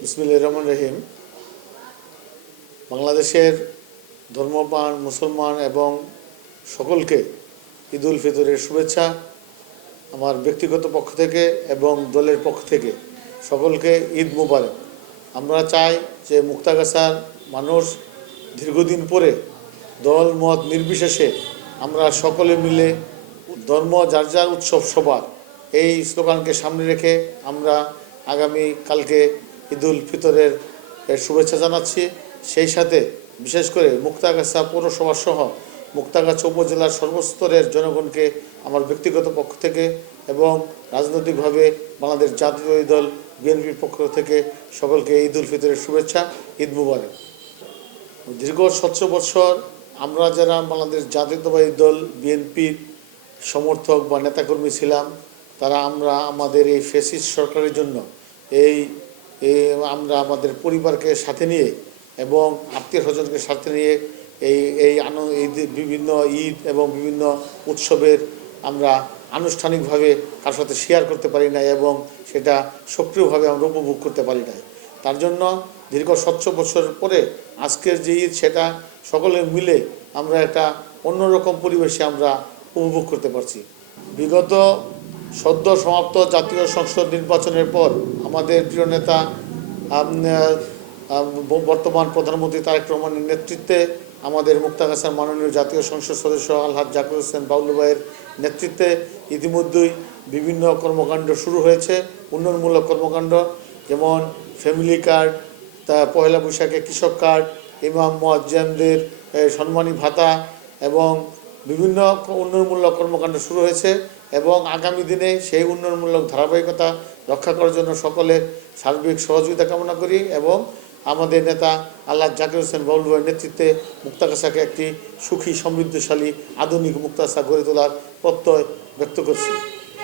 বিসমিল্লাহির রহমানির রহিম। বাংলাদেশের ধর্মপ্রাণ মুসলমান এবং সকলকে ঈদ উল ফিতরের শুভেচ্ছা আমার ব্যক্তিগত পক্ষ থেকে এবং দলের পক্ষ থেকে সকলকে ঈদ মুবারক। আমরা চাই যে মুক্তাগাছার মানুষ দীর্ঘদিন পরে দল মত নির্বিশেষে আমরা সকলে মিলে ধর্ম যার যার উৎসব সবার এই স্লোগানকে সামনে রেখে আমরা আগামী কালকে ঈদ উল ফিতরের শুভেচ্ছা জানাচ্ছি। সেই সাথে বিশেষ করে মুক্তাগাছা পৌরসভা সহ মুক্তাগাছা উপজেলার সর্বস্তরের জনগণকে আমার ব্যক্তিগত পক্ষ থেকে এবং রাজনৈতিকভাবে বাংলাদেশ জাতীয় দল বিএনপির পক্ষ থেকে সকলকে ঈদ উল ফিতরের শুভেচ্ছা, ঈদ মুবারক। দীর্ঘ 17 বছর আমরা যারা বাংলাদেশ জাতীয়তাবাদী দল বিএনপির সমর্থক বা নেতাকর্মী ছিলাম, তারা আমরা আমাদের এই ফ্যাসিস্ট সরকারের জন্য আমরা আমাদের পরিবারকে সাথে নিয়ে এবং আত্মীয় স্বজনকে সাথে নিয়ে বিভিন্ন ঈদ এবং বিভিন্ন উৎসবের আমরা আনুষ্ঠানিকভাবে কার সাথে শেয়ার করতে পারি না এবং সেটা সক্রিয়ভাবে আমরা উপভোগ করতে পারি না। তার জন্য দীর্ঘ 17 বছর পরে আজকের যে ঈদ সেটা সকলে মিলে আমরা একটা অন্যরকম পরিবেশে আমরা উপভোগ করতে পারছি। বিগত সদ্য সমাপ্ত জাতীয় সংসদ নির্বাচনের পর আমাদের প্রিয় নেতা বর্তমান প্রধানমন্ত্রী তারেক রহমানের নেতৃত্বে আমাদের মুক্তাগাছার মাননীয় জাতীয় সংসদ সদস্য আলহাজ জাকির হোসেন বাবলু ভাইয়ের নেতৃত্বে ইতিমধ্যেই বিভিন্ন কর্মকাণ্ড শুরু হয়েছে, উন্নয়নমূলক কর্মকাণ্ড, যেমন ফ্যামিলি কার্ড, তা পয়লা বৈশাখে কৃষক কার্ড, ইমাম মুয়াজ্জিনদের সম্মানী ভাতা এবং বিভিন্ন উন্নয়নমূলক কর্মকাণ্ড শুরু হয়েছে এবং আগামী দিনে সেই উন্নয়নমূলক ধারাবাহিকতা রক্ষা করার জন্য সকলের সার্বিক সহযোগিতা কামনা করি এবং আমাদের নেতা আলহাজ জাকির হোসেন বাবলু ভাইয়ের নেতৃত্বে মুক্তাগাছাকে একটি সুখী সমৃদ্ধশালী আধুনিক মুক্তাগাছা গড়ে তোলার প্রত্যয় ব্যক্ত করছি।